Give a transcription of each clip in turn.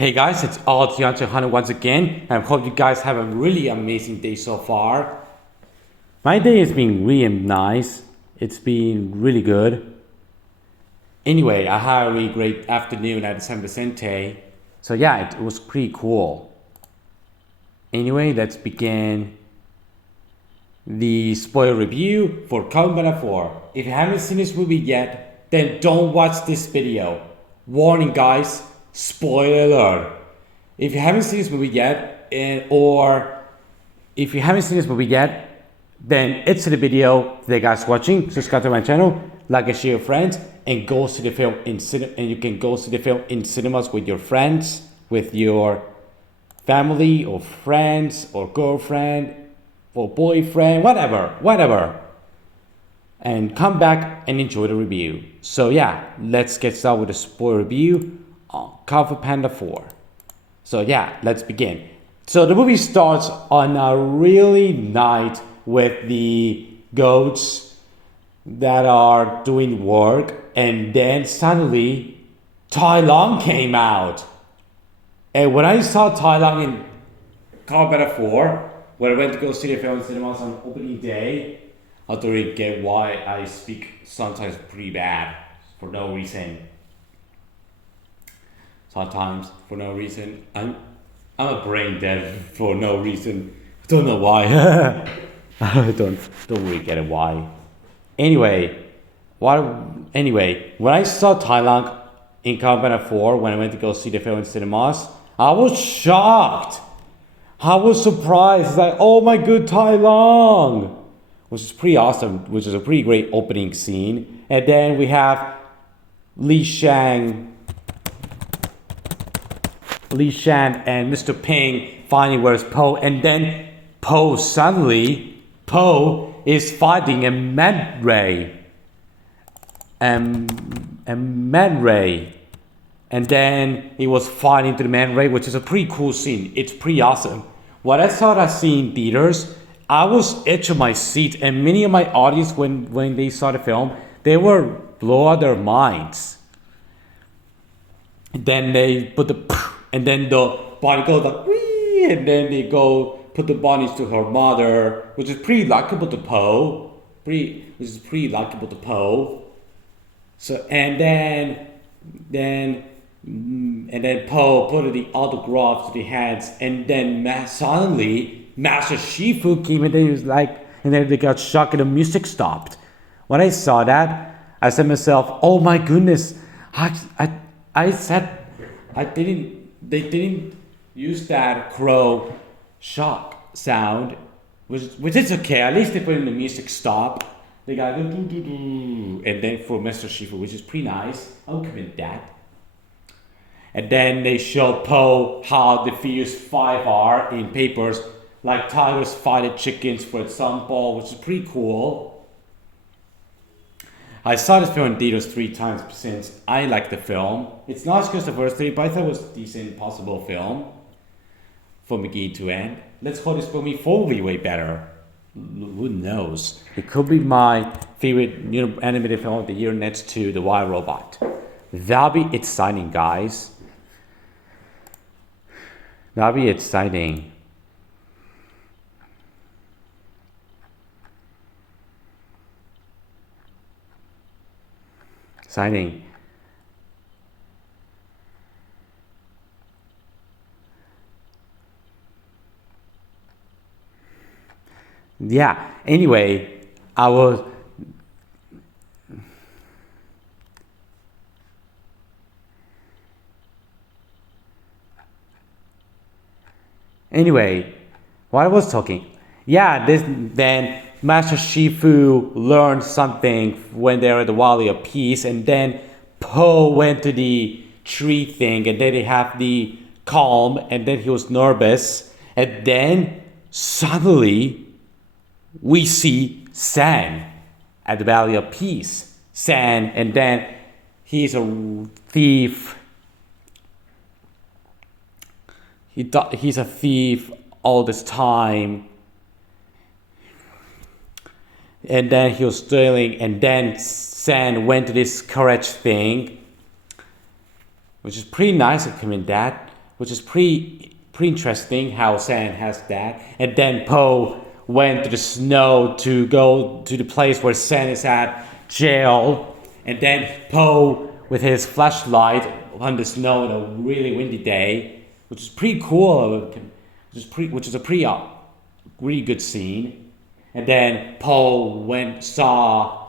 Hey guys, it's Hunter once again. I hope you guys have a really amazing day so far. My day has been really nice. It's been really good. Anyway, I had a really great afternoon at San Vicente. So yeah, it was pretty cool. Anyway, let's begin the spoiler review for Panda 4. If you haven't seen this movie yet, then don't watch this video. Warning guys, spoiler alert. If you haven't seen this movie yet, then it's the video that you guys watching. Subscribe to my channel, like and share with friends, and go see the film and you can go see the film in cinemas with your friends, with your family or friends or girlfriend or boyfriend, whatever. And come back and enjoy the review. So yeah, let's get started with the spoiler review on Panda 4. So yeah, let's begin. So the movie starts on a really night with the goats that are doing work, and then suddenly Tai Lung came out. And when I saw Tai Lung in Panda 4, when I went to go see the film in cinemas on opening day, I don't really get why I speak sometimes pretty bad for no reason. Sometimes for no reason. I'm a brain dead for no reason. I don't know why. I don't really get it why. Anyway, when I saw Tai Lung in Panda 4 when I went to go see the film in cinemas, I was shocked. I was surprised. Like, oh my good Tai Lung. Which is pretty awesome, which is a pretty great opening scene. And then we have Li Shan and Mr. Ping finding where's Po, and then Po is fighting a Man Ray. And then he was fighting to the Man Ray, which is a pretty cool scene. It's pretty awesome. When I saw that scene in theaters, I was edge of my seat, and many of my audience, when they saw the film, they were blow out their minds. Then they put and then the body goes like, wee, and then they go put the bodies to her mother, which is pretty likable to Po. So and then Po put the autographs to the hands, and then suddenly Master Shifu came, and then they got shocked and the music stopped. When I saw that, I said to myself, "Oh my goodness!" They didn't use that crow shock sound, which is okay. At least they put in the music stop. They got do do do do, and then for Master Shifu, which is pretty nice. I'll commit that. And then they show Po how the figures 5 are in papers, like tigers fighting chickens, for example, which is pretty cool. I saw this film in theaters 3 times since I like the film. It's not as good as the first 3, but I thought it was a decent, possible film from beginning to end. Let's hope this movie 4 will be way better. Who knows? It could be my favorite animated film of the year next to The Wild Robot. That'll be exciting, guys. That'll be exciting. Exciting. Yeah, anyway, what I was talking. Yeah, then Master Shifu learned something when they were at the Valley of Peace, and then Po went to the tree thing, and then they have the calm, and then he was nervous, and then suddenly we see San at the Valley of Peace. San, and then he's a thief. He's a thief all this time. And then he was stealing, and then San went to this courage thing, which is pretty nice of him in that. which is pretty interesting how San has that. And then Po went to the snow to go to the place where San is at jail, and then Po with his flashlight on the snow on a really windy day, which is pretty cool. Which is a pretty really good scene. And then Po saw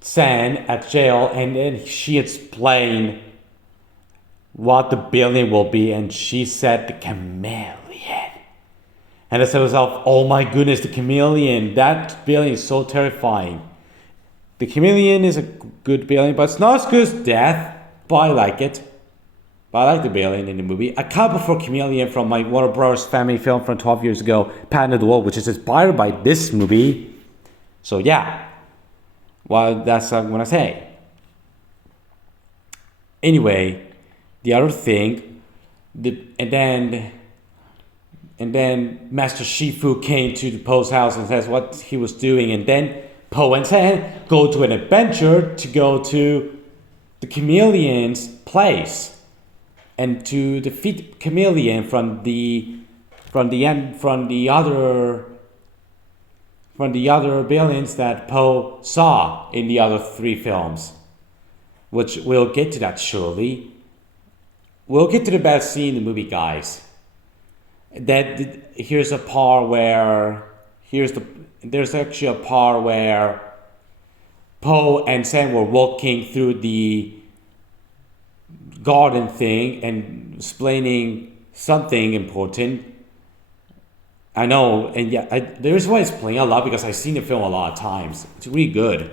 San at jail, and then she explained what the billion will be, and she said the chameleon. And I said to myself, oh my goodness, the chameleon, that billion is so terrifying. The chameleon is a good billion, but it's not as good as death, but I like it. But I like the billion in the movie. I can't prefer chameleon from my Warner Bros. Family film from 12 years ago, Panda the Wolf, which is inspired by this movie. So yeah, well, that's what I'm gonna say. Anyway, the other thing, and then Master Shifu came to the Po's house and says what he was doing, and then Po and San go to an adventure to go to the chameleon's place and to defeat chameleon from the other billions that Po saw in the other 3 films, which we'll get to that shortly. We'll get to the best scene in the movie, guys. Here's a part where there's actually a part where Po and San were walking through the garden thing and explaining something important. I know, and yeah, the reason why it's playing a lot because I've seen the film a lot of times. It's really good.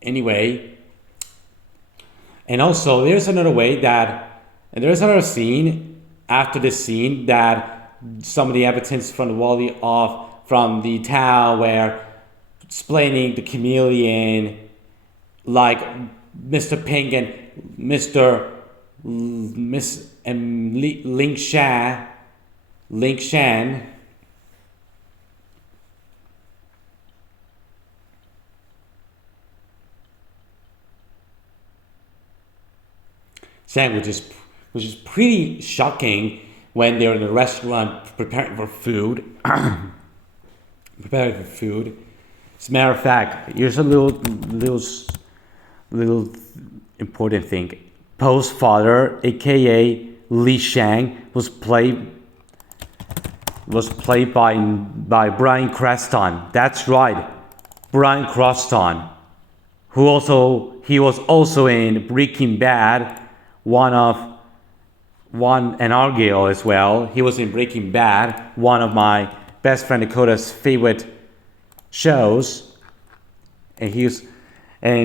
Anyway, and also there's another scene after this scene that some of the inhabitants from the town were explaining the chameleon, like Mr. Pink and Ling Shan. Which is pretty shocking when they're in a restaurant preparing for food. As a matter of fact, here's a little important thing. Po's father, aka Li Shang, was played by Bryan Cranston. That's right, Bryan Cranston, he was also in Breaking Bad. And Argyle as well. He was in Breaking Bad, one of my best friend Dakota's favorite shows. And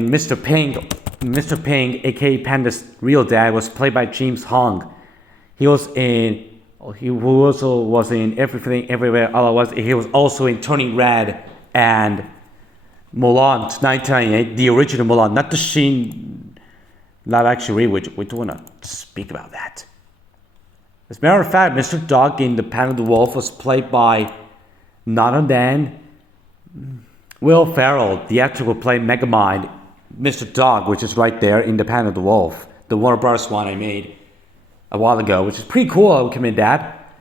Mr. Ping, aka Panda's real dad, was played by James Hong. He also was in Everything Everywhere All at Once. He was also in Turning Red and Mulan 1998, the original Mulan, not the live action which we don't want to speak about that. As a matter of fact, Mr. Dog in The Panda the Wolf was played by none other than Will Ferrell, the actor who played Megamind, Mr. Dog, which is right there in The Panda the Wolf, the Warner Bros. One I made a while ago, which is pretty cool. I would commend that.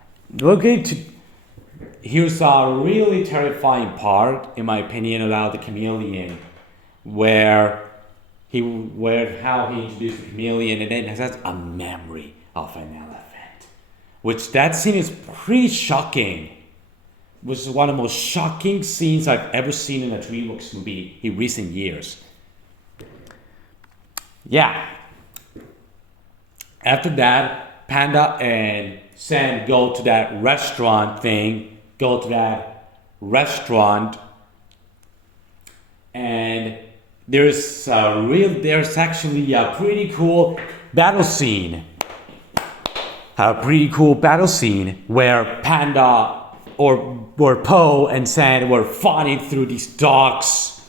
Here's a really terrifying part, in my opinion, about the chameleon, how he introduced the chameleon, and then has a memory of an elephant, which that scene is pretty shocking, which is one of the most shocking scenes I've ever seen in a DreamWorks movie in recent years. Yeah. After that, Panda and San go to that restaurant, and there's actually a pretty cool battle scene. Where Panda or Po and San were fighting through these docks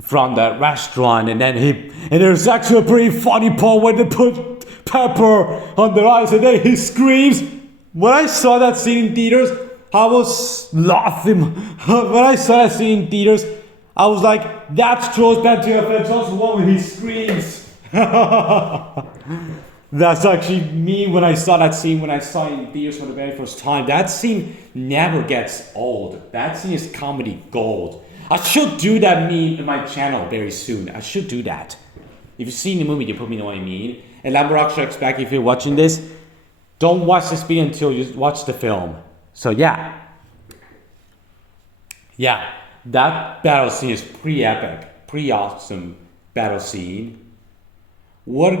from that restaurant, and there's actually a pretty funny part when they put pepper on their eyes and then he screams. When I saw that scene in theaters, I was laughing when I saw that scene in theaters. I was like, that's Troll's Bad to FX, also one with his screams. That's actually me when I saw that scene, when I saw it in theaters for the very first time. That scene never gets old. That scene is comedy gold. I should do that meme in my channel very soon. I should do that. If you've seen the movie, you probably know what I mean. And Lamborghini Strikes Back, if you're watching this, don't watch this video until you watch the film. So yeah. Yeah, that battle scene is pretty epic. Pretty awesome battle scene. We're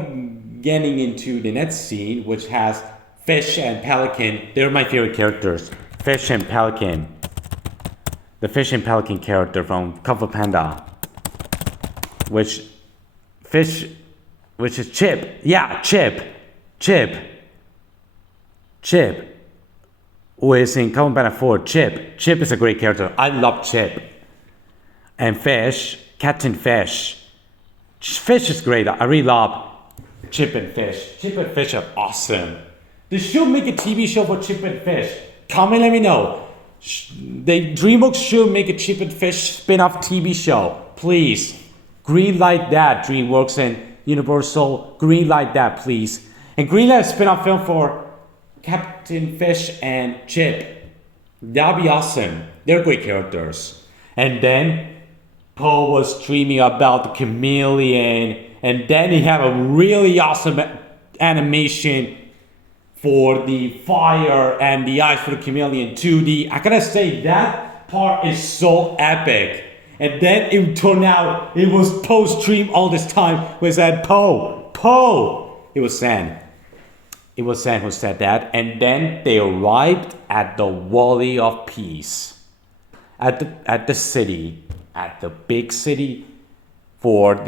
getting into the next scene, which has Fish and Pelican. They're my favorite characters. Fish and Pelican. The Fish and Pelican character from Kung Fu Panda. Which is Chip. Yeah, Chip. Who is in Kung Fu Panda 4. Chip is a great character. I love Chip. And Fish, Captain Fish. Fish is great. I really love Chip and Fish. Chip and Fish are awesome. They should make a TV show for Chip and Fish. Comment, let me know. DreamWorks should make a Chip and Fish spin-off TV show. Please. Greenlight that, DreamWorks and Universal. Greenlight that, please. And greenlight a spin-off film for Captain Fish and Chip. That'd be awesome. They're great characters. And then Poe was dreaming about the chameleon, and then he had a really awesome animation for the fire and the eyes for the chameleon 2D. I gotta say, that part is so epic. And then it turned out it was Poe's dream all this time. We said, Poe. It was Sam. It was Sam who said that. And then they arrived at the Valley of Peace. At the city. At the big city that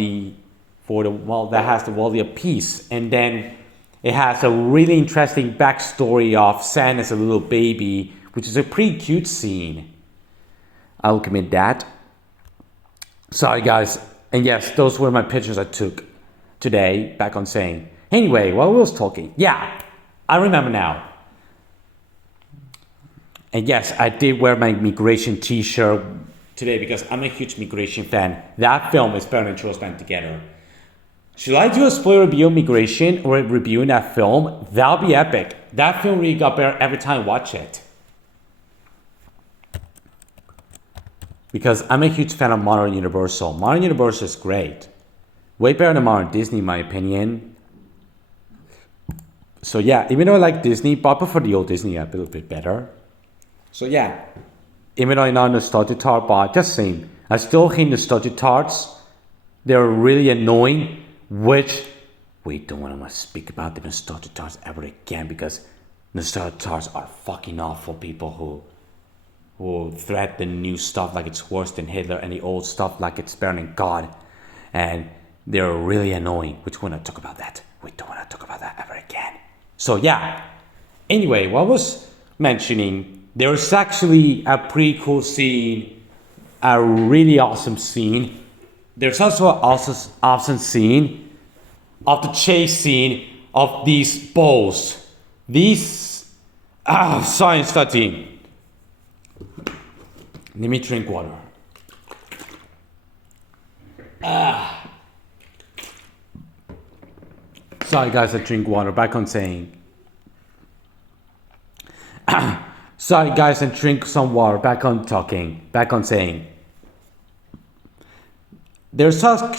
has the Valley of Peace. And then it has a really interesting backstory of Sam as a little baby, which is a pretty cute scene. I'll commit that. Sorry guys, and yes, those were my pictures I took today, back on saying. Anyway, while we was talking, yeah, I remember now. And yes, I did wear my migration t-shirt today because I'm a huge migration fan. That film is better than Troll's Band together. Should I do a spoiler review of Migration or reviewing that film? That'll be epic. That film really got better every time I watch it. Because I'm a huge fan of Modern Universal. Modern Universal is great. Way better than Modern Disney in my opinion. So yeah, even though I like Disney, but I prefer the old Disney a little bit better. So yeah, even though I'm not a nostalgic tart, but just saying, I still hate nostalgic tarts. They're really annoying, which we don't want to speak about the nostalgic tarts ever again because nostalgic tarts are fucking awful. People who threat the new stuff like it's worse than Hitler and the old stuff like it's better than God. And they're really annoying. We don't want to talk about that. We don't want to talk about that ever again. So yeah. Anyway, what I was mentioning, there's actually a pretty cool scene, a really awesome scene. There's also an awesome scene of the chase scene of these bows. These science study. Let me drink water. Sorry guys, I drink water. Back on saying. Sorry guys, I drink some water. Back on talking. Back on saying. There's also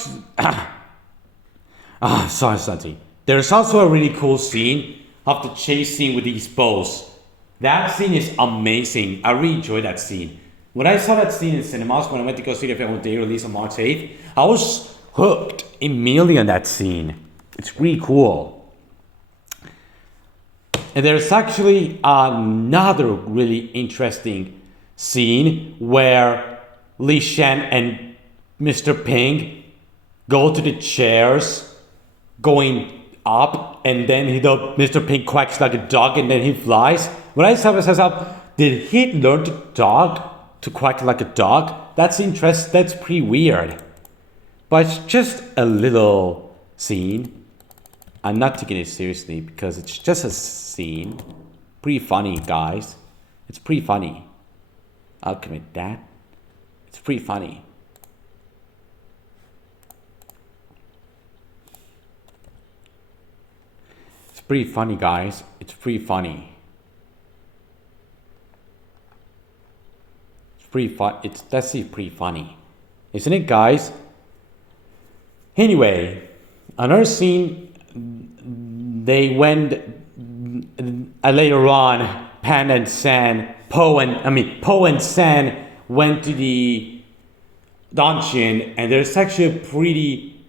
There's also a really cool scene of the chase scene with these bows. That scene is amazing. I really enjoyed that scene. When I saw that scene in cinemas, when I went to go see the film on day release on March 8th, I was hooked immediately on that scene. It's really cool. And there's actually another really interesting scene where Li Shan and Mr. Ping go to the chairs going up, and then Mr. Ping quacks like a dog and then he flies. When I saw myself, did he learn to quack like a dog? That's interesting. That's pretty weird. But it's just a little scene. I'm not taking it seriously because it's just a scene. Pretty funny, guys. It's pretty funny. I'll commit that. It's pretty funny. It's pretty funny, guys. It's pretty funny. It's pretty fun. It's definitely pretty funny, isn't it, guys? Anyway, another scene. They went later on. Panda and San, Po and San went to the dungeon, and there's actually a pretty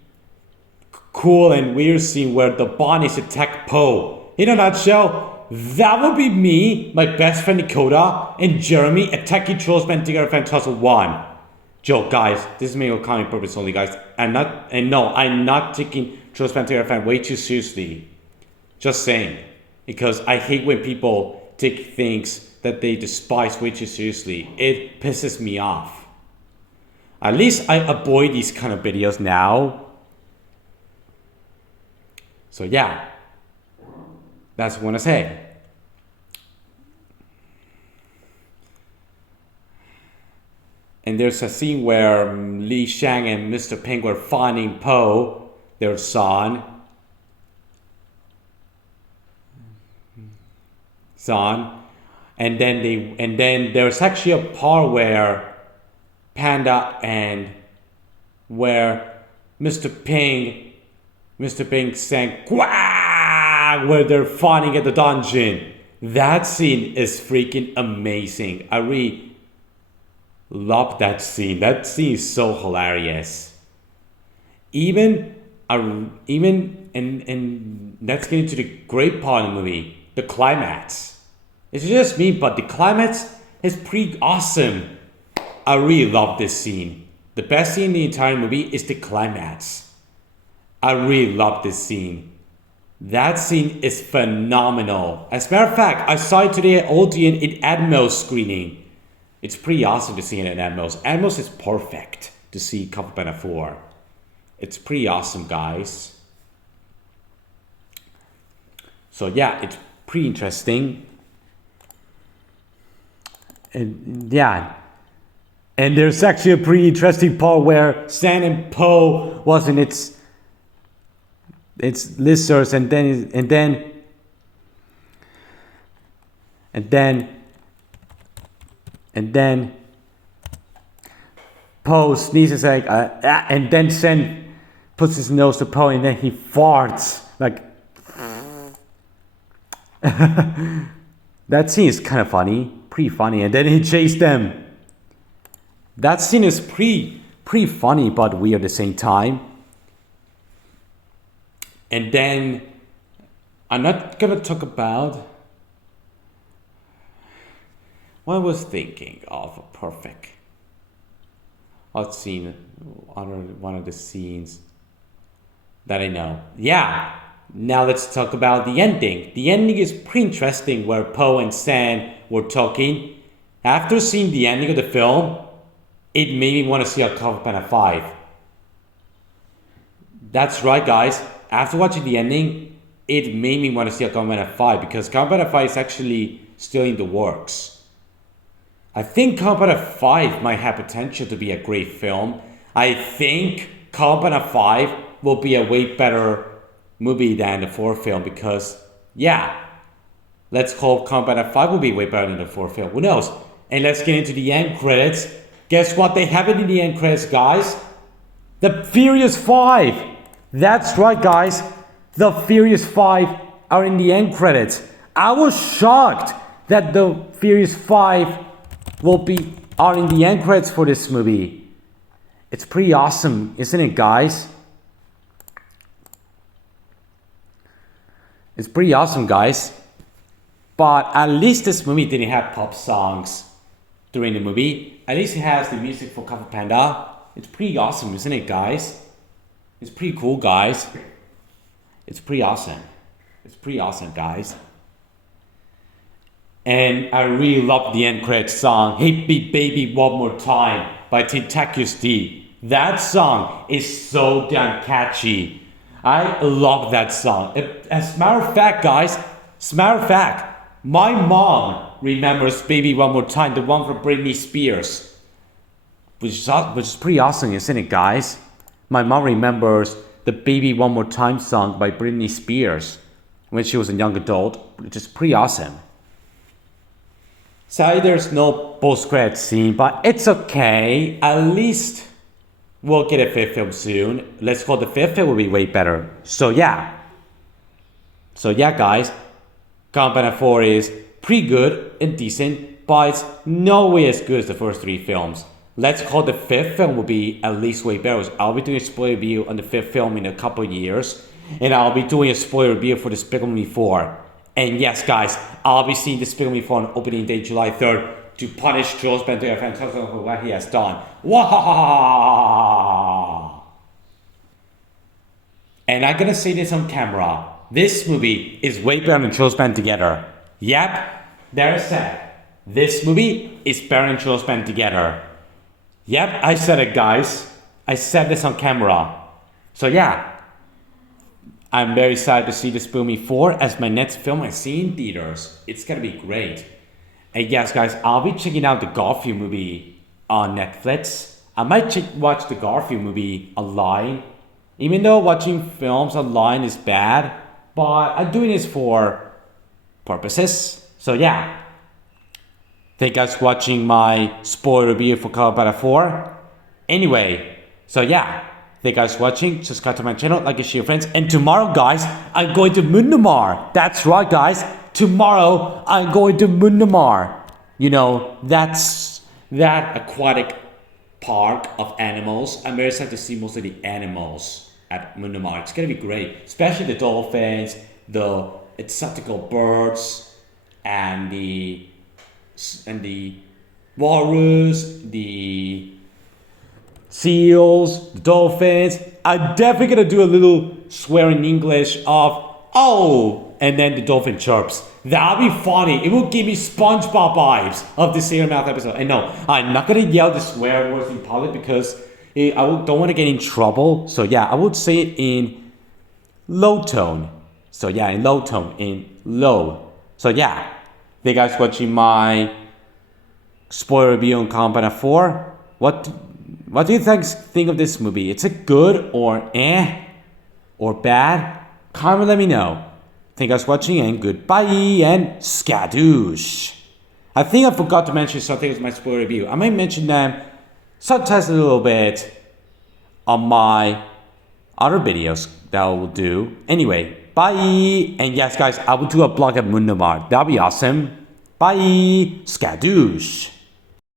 cool and weird scene where the bunnies attack Po. In a nutshell, that would be me, my best friend Dakota, and Jeremy attacking Trolls Band together Fan 2001. Joke, guys. This is me for comic purpose only, guys. I'm not taking Trolls Band together Fan way too seriously. Just saying, because I hate when people take things that they despise way too seriously. It pisses me off. At least I avoid these kind of videos now. So yeah, that's what I want to say. And there's a scene where Li Shang and Mr. Pink were finding Po, their son. And then there's actually a part where Panda and where Mr. Pink sang quack, where they're fighting at the dungeon. That scene is freaking amazing. I really love that scene. That scene is so hilarious. And let's get into the great part of the movie, the climax. It's just me, but the climax is pretty awesome. I really love this scene. The best scene in the entire movie is the climax. I really love this scene. That scene is phenomenal. As a matter of fact, I saw it today at Odeon in Atmos screening. It's pretty awesome to see it in Atmos. Atmos is perfect to see Kung Fu Panda 4. It's pretty awesome, guys. So yeah, it's pretty interesting. And yeah, and there's actually a pretty interesting part where San and Po was in its lizards, and then Po sneezes like and then San puts his nose to Po, and then he farts like. That scene is kind of funny, pretty funny, and then he chased them. That scene is pretty funny but weird at the same time. And then I'm not gonna talk about what I was thinking of a perfect. What scene? One of the scenes that I know. Yeah. Now let's talk about the ending. The ending is pretty interesting, where Po and San were talking. After seeing the ending of the film, it made me want to see a Kung Fu Panda 5. That's right, guys. After watching the ending, it made me want to see a Kung Fu Panda 5, because Kung Fu Panda 5 is actually still in the works. I think Kung Fu Panda 5 might have potential to be a great film. I think Kung Fu Panda 5 will be a way better movie than the 4th film, because yeah, let's hope Kung Fu Panda 5 will be way better than the 4th film. Who knows? And let's get into the end credits. Guess what they have in the end credits, guys? The Furious 5. That's right, guys. The Furious 5 are in the end credits. I was shocked that the Furious 5 are in the end credits for this movie. It's pretty awesome, isn't it, guys? It's pretty awesome, guys. But at least this movie didn't have pop songs during the movie. At least it has the music for Kung Fu Panda. It's pretty awesome, isn't it, guys? It's pretty cool, guys. It's pretty awesome. It's pretty awesome, guys. And I really love the end credits song, Hit Me Baby One More Time by Tentacious D. That song is so damn catchy. I love that song. As a matter of fact, guys, my mom remembers Baby One More Time, the one for Britney Spears, which is pretty awesome, isn't it, guys? My mom remembers the Baby One More Time song by Britney Spears when she was a young adult, which is pretty awesome. Sorry, there's no post-credit scene, but it's okay. At least we'll get a fifth film soon. Let's hope the fifth film will be way better. So yeah, guys, Panda 4 is pretty good and decent, but it's no way as good as the first three films. Let's hope the fifth film will be at least way better. I'll be doing a spoiler review on the fifth film in a couple of years, and I'll be doing a spoiler review for Despicable Me 4. And yes, guys, I'll be seeing Despicable Me 4 on opening day, July 3rd, to punish Jules Bento for what he has done. Wahahaha! And I'm gonna say this on camera. This movie is way better than Jules Band Together. Yep, there I said. This movie is better than Jules Band Together. Yep, I said it, guys. I said this on camera. So yeah, I'm very excited to see Despicable Me 4 as my next film I see in theaters. It's gonna be great. And yes, guys, I'll be checking out the Garfield movie on Netflix. I might watch the Garfield movie online, even though watching films online is bad, but I'm doing this for purposes. So yeah, thank you guys for watching my spoiler review for Panda 4. Anyway, so yeah, thank you guys for watching. Subscribe to my channel, like and share your friends. And tomorrow, guys, I'm going to Mundamar. That's right, guys. Tomorrow, I'm going to Mundamar. You know, that's that aquatic park of animals. I'm very excited to see most of the animals at Mundamar. It's gonna be great, especially the dolphins, the exotical birds, and the walrus, the seals, the dolphins. I'm definitely gonna do a little swear in English of "oh," and then the dolphin chirps. That'll be funny. It will give me SpongeBob vibes of the Sailor Mouth episode. And no, I'm not gonna yell the swear words in public because don't want to get in trouble. So yeah, I would say it in low tone. So yeah, in low tone, in low. So yeah, thank you guys for watching my spoiler review on Panda 4. What do you think of this movie? It's a good or or bad? Comment, let me know. Thank you guys for watching, and goodbye and skadoosh. I think I forgot to mention something with my spoiler review. I might mention them sometimes a little bit on my other videos that I will do. Anyway, bye. And yes, guys, I will do a blog at Mundamar. That'll be awesome. Bye. Skadoosh.